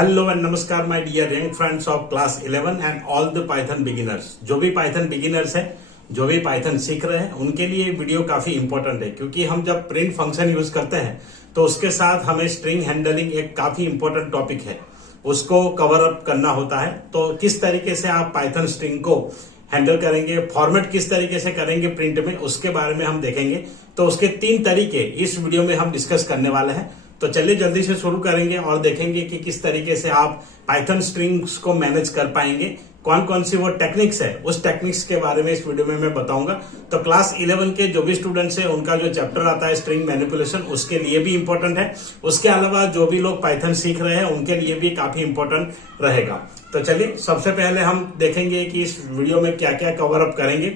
Hello and नमस्कार my dear young friends of class 11 and all the Python beginners. जो भी Python beginners हैं, जो भी पाइथन सीख रहे हैं, उनके लिए ये वीडियो काफी इंपॉर्टेंट है, क्योंकि हम जब प्रिंट फंक्शन यूज करते हैं तो उसके साथ हमें स्ट्रिंग हैंडलिंग एक काफी इंपॉर्टेंट टॉपिक है, उसको कवर अप करना होता है। तो किस तरीके से आप पाइथन स्ट्रिंग को हैंडल करेंगे, फॉर्मेट किस तरीके से करेंगे प्रिंट में, उसके बारे में हम देखेंगे। तो उसके 3 तरीके इस वीडियो में हम डिस्कस करने वाले हैं। तो चलिए जल्दी से शुरू करेंगे और देखेंगे कि किस तरीके से आप पाइथन स्ट्रिंग्स को मैनेज कर पाएंगे, कौन कौन सी वो टेक्निक्स है, उस टेक्निक्स के बारे में इस वीडियो में मैं बताऊंगा। तो क्लास 11 के जो भी स्टूडेंट्स हैं, उनका जो चैप्टर आता है स्ट्रिंग मैनिपुलेशन, उसके लिए भी इंपॉर्टेंट है। उसके अलावा जो भी लोग पाइथन सीख रहे हैं, उनके लिए भी काफी इंपॉर्टेंट रहेगा। तो चलिए सबसे पहले हम देखेंगे कि इस वीडियो में क्या क्या कवर अप करेंगे।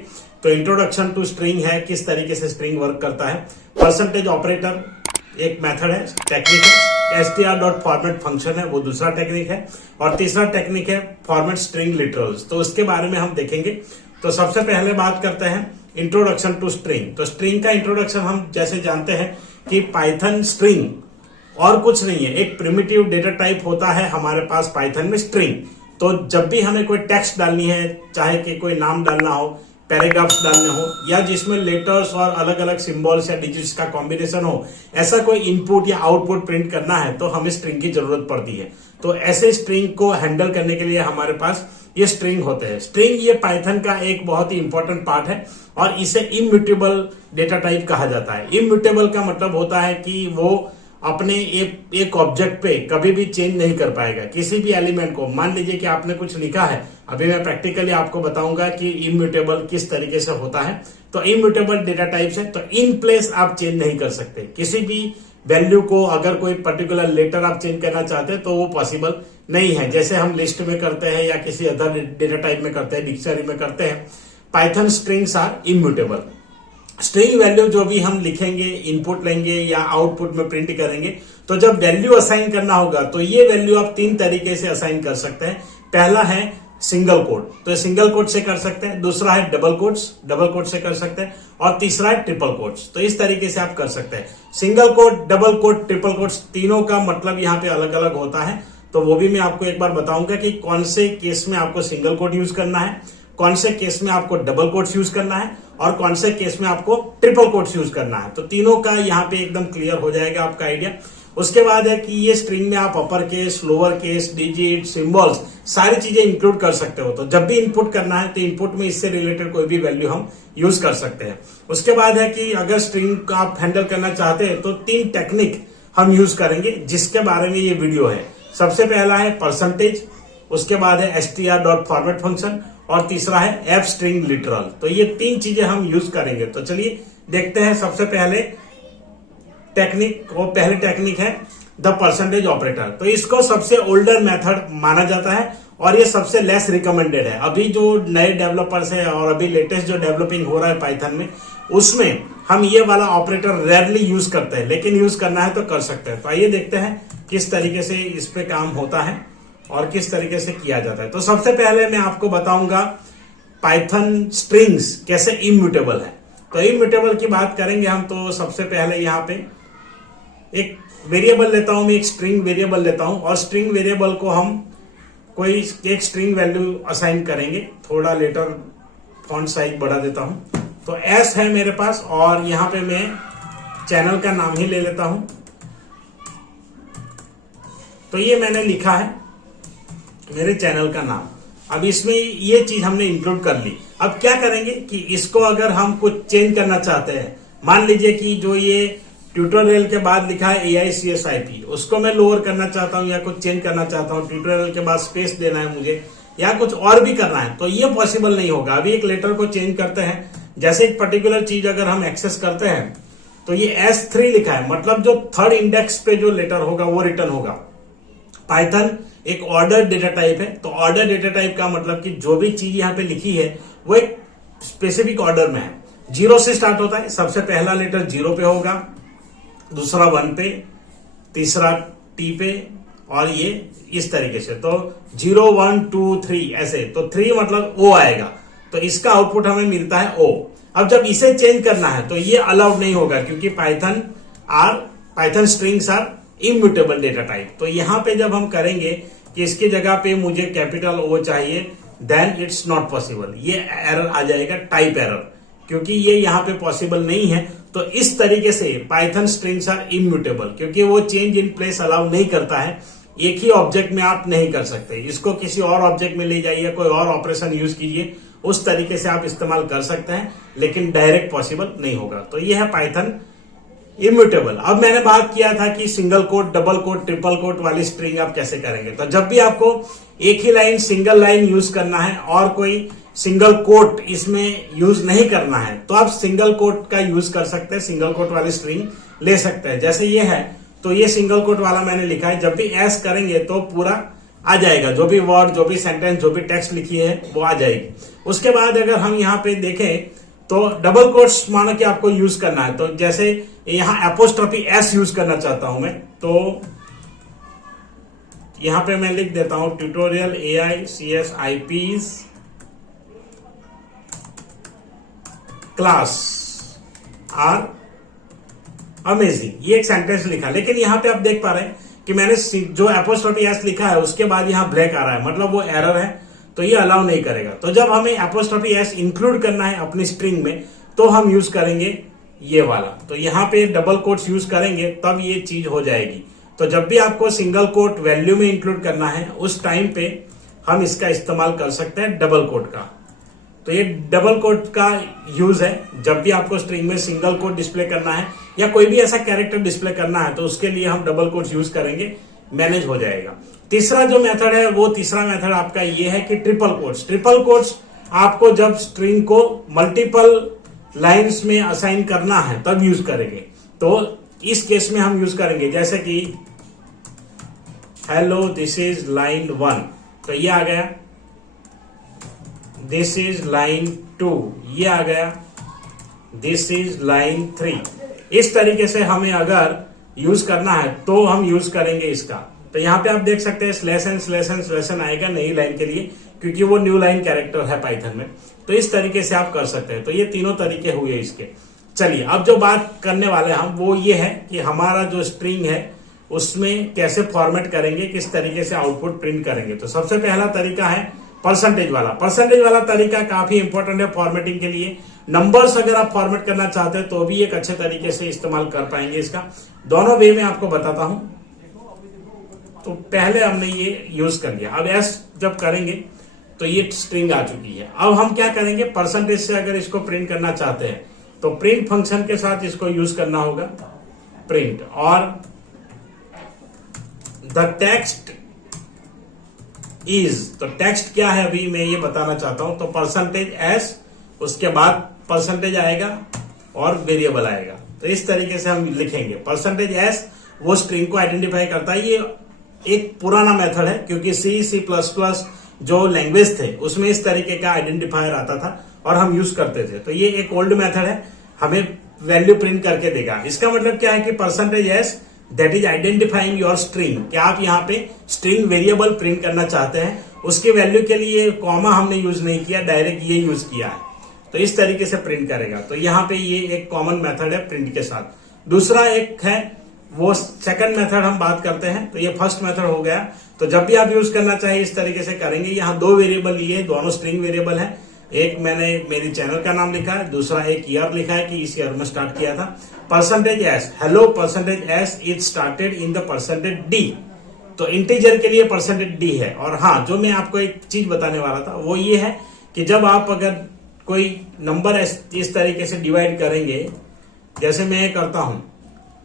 तो इंट्रोडक्शन टू स्ट्रिंग है, किस तरीके से स्ट्रिंग वर्क करता है। परसेंटेज ऑपरेटर एक मेथड है, टेक्निक है। str.format फंक्शन है, वो दूसरा टेक्निक है। और तीसरा टेक्निक है फॉर्मेट स्ट्रिंग लिटरल्स। तो उसके बारे में हम देखेंगे। तो सबसे पहले बात करते हैं इंट्रोडक्शन टू स्ट्रिंग। तो स्ट्रिंग का इंट्रोडक्शन हम जैसे जानते हैं कि पाइथन स्ट्रिंग और कुछ नहीं है, एक प्रिमिटिव डेटा टाइप होता है हमारे पास पाइथन में स्ट्रिंग। तो जब भी हमें कोई टेक्स्ट डालनी है, चाहे कि कोई नाम डालना हो, पैराग्राफ्स डालने हो, या जिसमें लेटर्स और अलग अलग सिंबल्स या डिजिट्स का कॉम्बिनेशन हो, ऐसा कोई इनपुट या आउटपुट प्रिंट करना है, तो हमें स्ट्रिंग की जरूरत पड़ती है। तो ऐसे स्ट्रिंग को हैंडल करने के लिए हमारे पास ये स्ट्रिंग होते हैं। स्ट्रिंग ये पाइथन का एक बहुत ही इंपॉर्टेंट पार्ट है और इसे इम्यूटेबल डेटा टाइप कहा जाता है। इम्यूटेबल का मतलब होता है कि वो अपने एक ऑब्जेक्ट पे कभी भी चेंज नहीं कर पाएगा, किसी भी एलिमेंट को। मान लीजिए कि आपने कुछ लिखा है, अभी मैं प्रैक्टिकली आपको बताऊंगा कि इम्यूटेबल किस तरीके से होता है। तो इम्यूटेबल डेटा टाइप्स है, तो इन प्लेस आप चेंज नहीं कर सकते किसी भी वैल्यू को। अगर कोई पर्टिकुलर लेटर आप चेंज करना चाहते हैं तो वो पॉसिबल नहीं है, जैसे हम लिस्ट में करते हैं या किसी अदर डेटा टाइप में करते हैं, डिक्शनरी में करते हैं। Python strings are immutable. String value जो भी हम लिखेंगे, इनपुट लेंगे या आउटपुट में प्रिंट करेंगे, तो जब वैल्यू असाइन करना होगा तो ये वैल्यू आप 3 तरीके से असाइन कर सकते हैं। पहला है सिंगल कोट, तो सिंगल कोट से कर सकते हैं। दूसरा है डबल कोट से कर सकते हैं। और तीसरा है ट्रिपल कोट्स। तो इस तरीके से आप कर सकते हैं। Single quote, double quote, triple quotes, तीनों का मतलब यहाँ पे अलग अलग होता है। तो वो भी मैं आपको एक बार बताऊंगा कि कौन से केस में आपको सिंगल कोट यूज करना है, कौन से केस में आपको डबल कोट्स यूज करना है और कौन से केस में आपको ट्रिपल कोट्स यूज करना है। तो तीनों का यहाँ पे एकदम क्लियर हो जाएगा आपका आइडिया। उसके बाद है कि ये स्ट्रिंग में आप upper case, lower case, digit, symbols, सारी चीजें इंक्लूड कर सकते हो। तो जब भी इनपुट करना है तो इनपुट में इससे रिलेटेड कोई भी वैल्यू हम यूज कर सकते हैं। उसके बाद है कि अगर स्ट्रिंग का आप हैंडल करना चाहते हैं तो 3 टेक्निक हम यूज करेंगे, जिसके बारे में ये वीडियो है। सबसे पहला है परसेंटेज, उसके बाद है str.format फंक्शन और तीसरा है f string literal। तो ये 3 चीजें हम यूज करेंगे। तो चलिए देखते हैं। सबसे पहले टेक्निक, वो पहली टेक्निक है द परसेंटेज ऑपरेटर। तो इसको सबसे ओल्डर मेथड माना जाता है और ये सबसे लेस रिकमेंडेड है। अभी जो नए डेवलपर्स है और अभी लेटेस्ट जो डेवलपिंग हो रहा है पाइथन में, उसमें हम ये वाला ऑपरेटर रेयरली यूज करते हैं, लेकिन यूज करना है तो कर सकते हैं। तो आइए देखते हैं किस तरीके से इस पे काम होता है और किस तरीके से किया जाता है। तो सबसे पहले मैं आपको बताऊंगा पाइथन स्ट्रिंग्स कैसे इम्यूटेबल है। तो इम्यूटेबल की बात करेंगे हम, तो सबसे पहले यहाँ पे एक वेरिएबल लेता हूं, मैं एक स्ट्रिंग वेरिएबल लेता हूं और स्ट्रिंग वेरिएबल को हम कोई एक स्ट्रिंग वैल्यू असाइन करेंगे। थोड़ा लेटर फॉन्ट साइज बढ़ा देता हूं। तो एस है मेरे पास और यहां पे मैं चैनल का नाम ही ले लेता हूं। तो ये मैंने लिखा है मेरे चैनल का नाम। अब इसमें ये चीज हमने इंक्लूड कर ली। अब क्या करेंगे कि इसको अगर हम कुछ चेंज करना चाहते हैं, मान लीजिए कि जो ये ट्यूटोरियल के बाद लिखा है AICSIP, उसको मैं लोअर करना चाहता हूं या कुछ चेंज करना चाहता हूं, ट्यूटोरियल के बाद स्पेस देना है मुझे या कुछ और भी करना है, तो ये पॉसिबल नहीं होगा। अभी एक लेटर को चेंज करते हैं, जैसे एक पर्टिकुलर चीज अगर हम एक्सेस करते हैं तो ये S3 लिखा है, मतलब जो 3rd इंडेक्स पे जो लेटर होगा वो रिटर्न होगा। पाइथन एक ऑर्डर डेटा टाइप है, तो ऑर्डर डेटा टाइप का मतलब कि जो भी चीज यहाँ पे लिखी है वो एक स्पेसिफिक ऑर्डर में है। 0 से स्टार्ट होता है, सबसे पहला लेटर 0 पे होगा, दूसरा 1 पे, तीसरा T पे और ये इस तरीके से। तो 0 1 2 3 ऐसे, तो 3 मतलब O आएगा, तो इसका आउटपुट हमें मिलता है O। अब जब इसे चेंज करना है तो ये अलाउड नहीं होगा, क्योंकि Python strings are immutable data type. तो यहां पे जब हम करेंगे कि इसकी जगह पे मुझे कैपिटल ओ चाहिए, देन इट्स नॉट पॉसिबल, ये एरर आ जाएगा, टाइप एरर, क्योंकि ये यहाँ पे पॉसिबल नहीं है। तो इस तरीके से पाइथन स्ट्रिंग्स आर इम्यूटेबल, क्योंकि वो चेंज इन प्लेस अलाउ नहीं करता है। एक ही ऑब्जेक्ट में आप नहीं कर सकते, इसको किसी और ऑब्जेक्ट में ले जाइए, कोई और ऑपरेशन यूज कीजिए, उस तरीके से आप इस्तेमाल कर सकते हैं, लेकिन डायरेक्ट पॉसिबल नहीं होगा। तो ये है पाइथन इम्यूटेबल। अब मैंने बात किया था कि single quote, double quote, triple quote वाली स्ट्रिंग आप कैसे करेंगे। तो जब भी आपको एक ही लाइन, सिंगल लाइन यूज करना है और कोई सिंगल कोट इसमें यूज नहीं करना है, तो आप सिंगल कोट का यूज कर सकते हैं, सिंगल कोट वाली स्ट्रिंग ले सकते हैं। जैसे ये है, तो ये सिंगल कोट वाला मैंने लिखा है, जब भी एस करेंगे तो पूरा आ जाएगा, जो भी वर्ड, जो भी सेंटेंस, जो भी टेक्स्ट लिखी है वो आ जाएगी। उसके बाद अगर हम यहाँ पे देखें तो डबल कोट्स मानो कि आपको यूज करना है, तो जैसे यहाँ एपोस्ट्रोफी एस यूज करना चाहता हूं मैं, तो यहां पे मैं लिख देता हूं tutorial AICSIPs class are amazing, ये एक सेंटेंस लिखा। लेकिन यहां पे आप देख पा रहे हैं कि मैंने जो एपोस्ट्रोफी एस लिखा है उसके बाद यहां ब्लैक आ रहा है, मतलब वो एरर है, तो ये अलाउ नहीं करेगा। तो जब हमें एपोस्ट्रोफी एस इंक्लूड करना है अपनी स्ट्रिंग में, तो हम यूज करेंगे ये वाला। तो यहां पे डबल कोट्स यूज करेंगे तब ये चीज हो जाएगी। तो जब भी आपको सिंगल कोट वैल्यू में इंक्लूड करना है, उस टाइम पे हम इसका इस्तेमाल कर सकते हैं, डबल कोट का। तो ये डबल कोट का यूज है, जब भी आपको स्ट्रिंग में सिंगल कोट डिस्प्ले करना है या कोई भी ऐसा कैरेक्टर डिस्प्ले करना है, तो उसके लिए हम डबल कोट यूज करेंगे, मैनेज हो जाएगा। तीसरा जो मेथड है, वो तीसरा मेथड आपका ये है कि ट्रिपल कोट्स। ट्रिपल कोट्स आपको जब स्ट्रिंग को मल्टीपल लाइन्स में असाइन करना है तब यूज करेंगे। तो इस केस में हम यूज करेंगे, जैसे कि हेलो दिस इज लाइन 1, तो ये आ गया, दिस इज लाइन 2, ये आ गया, दिस इज लाइन 3। इस तरीके से हमें अगर यूज करना है तो हम यूज करेंगे इसका। तो यहां पे आप देख सकते हैं slash N slash N slash N आएगा नई लाइन के लिए, क्योंकि वो न्यू लाइन कैरेक्टर है पाइथन में। तो इस तरीके से आप कर सकते हैं। तो ये तीनों तरीके हुए इसके। चलिए, अब जो बात करने वाले हैं हम वो ये है कि हमारा जो स्ट्रिंग है उसमें कैसे फॉर्मेट करेंगे, किस तरीके से आउटपुट प्रिंट करेंगे। तो सबसे पहला तरीका है परसेंटेज वाला। परसेंटेज वाला तरीका काफी इंपॉर्टेंट है फॉर्मेटिंग के लिए। नंबर्स अगर आप फॉर्मेट करना चाहते हैं तो भी एक अच्छे तरीके से इस्तेमाल कर पाएंगे इसका। दोनों वे में आपको बताता हूं। तो पहले हमने ये यूज कर लिया, अब एस जब करेंगे तो ये स्ट्रिंग आ चुकी है। अब हम क्या करेंगे, परसेंटेज से अगर इसको प्रिंट करना चाहते हैं तो प्रिंट फंक्शन के साथ इसको यूज करना होगा, प्रिंट, और द टेक्स्ट इज, तो टेक्स्ट क्या है अभी मैं ये बताना चाहता हूं। तो परसेंटेज एस, उसके बाद परसेंटेज आएगा और वेरिएबल आएगा। तो इस तरीके से हम लिखेंगे परसेंटेज एस, वो स्ट्रिंग को आइडेंटिफाई करता है। ये एक पुराना मेथड है, क्योंकि C++ जो लैंग्वेज थे उसमें इस तरीके का आइडेंटिफायर आता था और हम यूज करते थे। तो ये एक ओल्ड मेथड है, हमें वैल्यू प्रिंट करके देगा। इसका मतलब क्या है कि percentage S that is identifying your string, कि आप यहाँ पे स्ट्रिंग वेरिएबल प्रिंट करना चाहते हैं, उसके वैल्यू के लिए कॉमा हमने यूज नहीं किया, डायरेक्ट ये यूज किया है। तो इस तरीके से प्रिंट करेगा। तो यहाँ पे ये एक कॉमन मेथड है प्रिंट के साथ। दूसरा एक है, वो सेकंड मेथड हम बात करते हैं। तो ये फर्स्ट मेथड हो गया। तो जब भी आप यूज करना चाहिए इस तरीके से करेंगे। यहाँ दो वेरिएबल लिए, दोनों स्ट्रिंग वेरिएबल है। एक मैंने मेरी चैनल का नाम लिखा है, दूसरा एक ईयर लिखा है कि इस ईयर में स्टार्ट किया था। Percentage S, hello percentage S is started in the percentage D. तो इंटीजर के लिए परसेंटेज डी है। और हाँ, जो मैं आपको एक चीज बताने वाला था वो ये है कि जब आप अगर कोई नंबर इस तरीके से डिवाइड करेंगे, जैसे मैं करता हूं,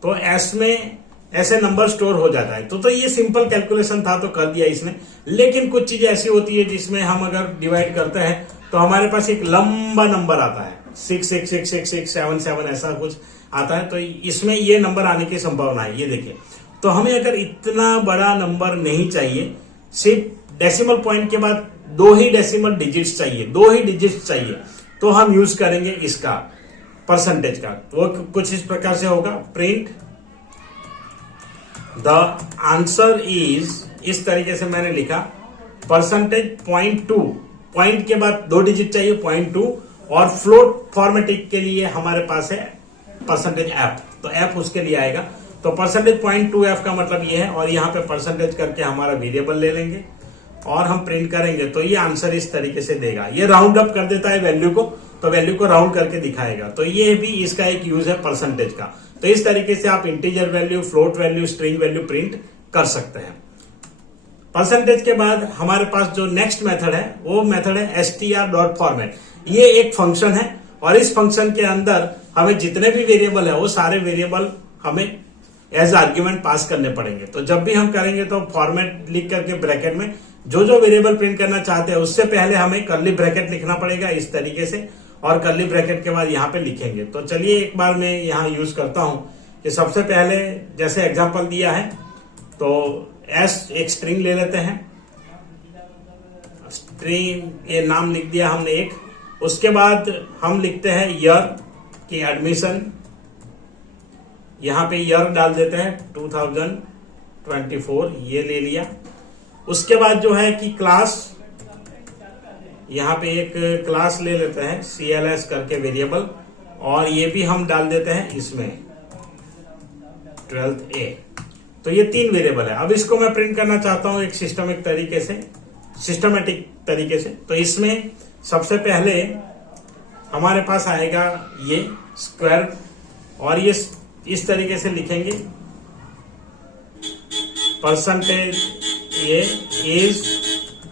तो एस में ऐसे नंबर स्टोर हो जाता है। तो ये सिंपल कैलकुलेशन था तो कर दिया इसने। लेकिन कुछ चीजें ऐसी होती है जिसमें हम अगर डिवाइड करते हैं तो हमारे पास एक लंबा नंबर आता है, 6666677 ऐसा कुछ आता है। तो इसमें ये नंबर आने की संभावना है, ये देखिए। तो हमें अगर इतना बड़ा नंबर नहीं चाहिए, सिर्फ डेसिमल पॉइंट के बाद दो ही डेसिमल डिजिट्स चाहिए, दो ही डिजिट्स चाहिए, तो हम यूज करेंगे इसका परसेंटेज का। तो कुछ इस प्रकार से होगा, प्रिंट द आंसर इज, इस तरीके से मैंने लिखा, परसेंटेज 0.2, पॉइंट के बाद दो डिजिट चाहिए 0.2, और फ्लोट फॉर्मेटिंग के लिए हमारे पास है परसेंटेज एफ। तो एफ उसके लिए आएगा। तो परसेंटेज पॉइंट 2f का मतलब ये है, और यहाँ पे परसेंटेज करके हमारा वेरिएबल ले लेंगे और हम प्रिंट करेंगे तो ये आंसर इस तरीके से देगा। ये राउंड अप कर देता है वैल्यू को, तो वैल्यू को राउंड करके दिखाएगा। तो ये भी इसका एक यूज है परसेंटेज का। तो इस तरीके से आप integer value, float value, string value print कर सकते हैं। परसेंटेज के बाद हमारे पास जो नेक्स्ट मेथड है वो मेथड है str.format। ये एक फंक्शन है और इस फंक्शन के अंदर हमें जितने भी वेरिएबल है वो सारे वेरिएबल हमें एज आर्ग्यूमेंट पास करने पड़ेंगे। तो जब भी हम करेंगे तो फॉर्मेट लिख करके ब्रैकेट में जो जो वेरिएबल प्रिंट करना चाहते हैं उससे पहले हमें कर्ली ब्रैकेट लिखना पड़ेगा इस तरीके से, और कर्ली ब्रैकेट के बाद यहाँ पे लिखेंगे। तो चलिए एक बार मैं यहाँ यूज करता हूं कि सबसे पहले जैसे एग्जांपल दिया है तो एस एक स्ट्रिंग ले लेते हैं, स्ट्रिंग ये नाम लिख दिया हमने एक। उसके बाद हम लिखते हैं ईयर की एडमिशन, यहां पे ईयर डाल देते हैं 2024, ये ले लिया। उसके बाद जो है कि क्लास, यहां पे एक क्लास ले लेते हैं CLS करके वेरिएबल, और ये भी हम डाल देते हैं इसमें 12th A। तो ये 3 वेरिएबल है। अब इसको मैं प्रिंट करना चाहता हूं एक सिस्टमेटिक तरीके से। तो इसमें सबसे पहले हमारे पास आएगा ये स्क्वायर, और ये इस तरीके से लिखेंगे परसेंटेज ये इज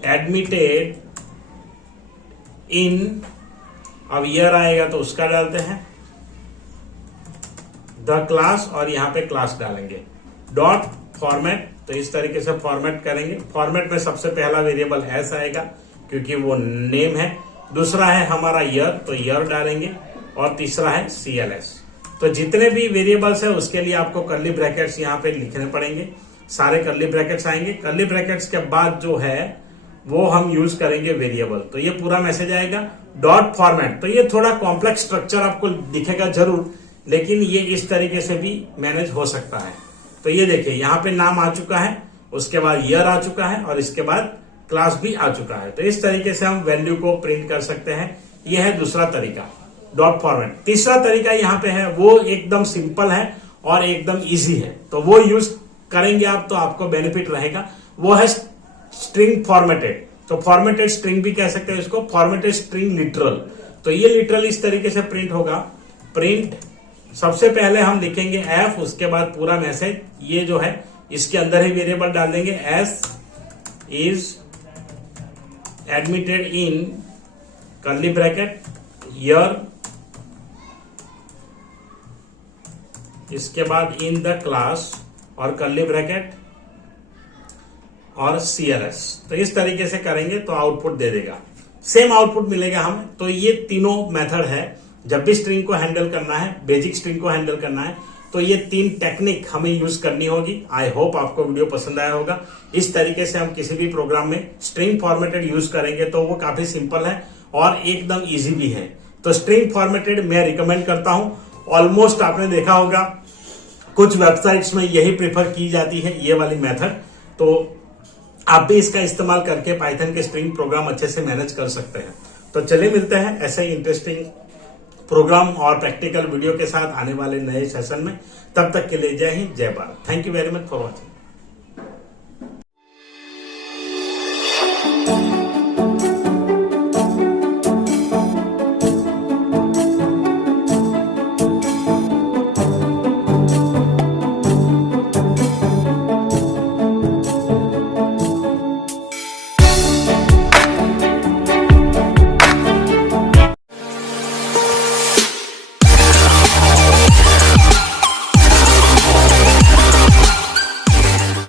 एडमिटेड इन, अब ईयर आएगा तो उसका डालते हैं द क्लास, और यहां पे क्लास डालेंगे डॉट फॉर्मेट। तो इस तरीके से फॉर्मेट करेंगे। फॉर्मेट में सबसे पहला वेरिएबल एस आएगा क्योंकि वो नेम है, दूसरा है हमारा ईयर तो ईयर डालेंगे, और तीसरा है CLS। तो जितने भी वेरिएबल्स है उसके लिए आपको कर्ली ब्रैकेट्स यहाँ पे लिखने पड़ेंगे, सारे कर्ली ब्रैकेट्स आएंगे। कर्ली ब्रैकेट्स के बाद जो है वो हम यूज करेंगे वेरिएबल। तो ये पूरा मैसेज आएगा डॉट फॉर्मेट। तो ये थोड़ा कॉम्प्लेक्स स्ट्रक्चर आपको दिखेगा जरूर, लेकिन ये इस तरीके से भी मैनेज हो सकता है। तो ये देखिए यहाँ पे नाम आ चुका है, उसके बाद ईयर आ चुका है, और इसके बाद क्लास भी आ चुका है। तो इस तरीके से हम वैल्यू को प्रिंट कर सकते हैं। यह है दूसरा तरीका डॉट फॉर्मेट। तीसरा तरीका यहाँ पे है वो एकदम सिंपल है और एकदम इजी है, तो वो यूज करेंगे आप तो आपको बेनिफिट रहेगा। वो है स्ट्रिंग फॉर्मेटेड। तो फॉर्मेटेड स्ट्रिंग भी कह सकते हैं इसको, फॉर्मेटेड स्ट्रिंग लिटरल। तो ये लिटरल इस तरीके से प्रिंट होगा। प्रिंट सबसे पहले हम लिखेंगे F, उसके बाद पूरा मैसेज ये जो है इसके अंदर ही वेरिएबल डाल देंगे S is admitted in curly bracket year, इसके बाद इन द क्लास और कर्ली ब्रैकेट और CLS। तो इस तरीके से करेंगे तो आउटपुट दे देगा, सेम आउटपुट मिलेगा हमें। तो ये तीनों मेथड है। जब भी स्ट्रिंग को हैंडल करना है, बेसिक स्ट्रिंग को हैंडल करना है, तो ये 3 टेक्निक हमें यूज करनी होगी। आई होप आपको वीडियो पसंद आया होगा। इस तरीके से हम किसी भी प्रोग्राम में स्ट्रिंग फॉर्मेटेड यूज करेंगे तो वो काफी सिंपल है और एकदम इजी भी है। तो स्ट्रिंग फॉर्मेटेड मैं रिकमेंड करता हूं। ऑलमोस्ट आपने देखा होगा कुछ वेबसाइट्स में यही प्रेफर की जाती है, ये वाली मेथड। तो आप भी इसका इस्तेमाल करके पाइथन के स्ट्रिंग प्रोग्राम अच्छे से मैनेज कर सकते हैं। तो चलिए मिलते हैं ऐसे ही इंटरेस्टिंग प्रोग्राम और प्रैक्टिकल वीडियो के साथ आने वाले नए सेशन में। तब तक के लिए जय हिंद, जय Bharat. Thank you very much for watching.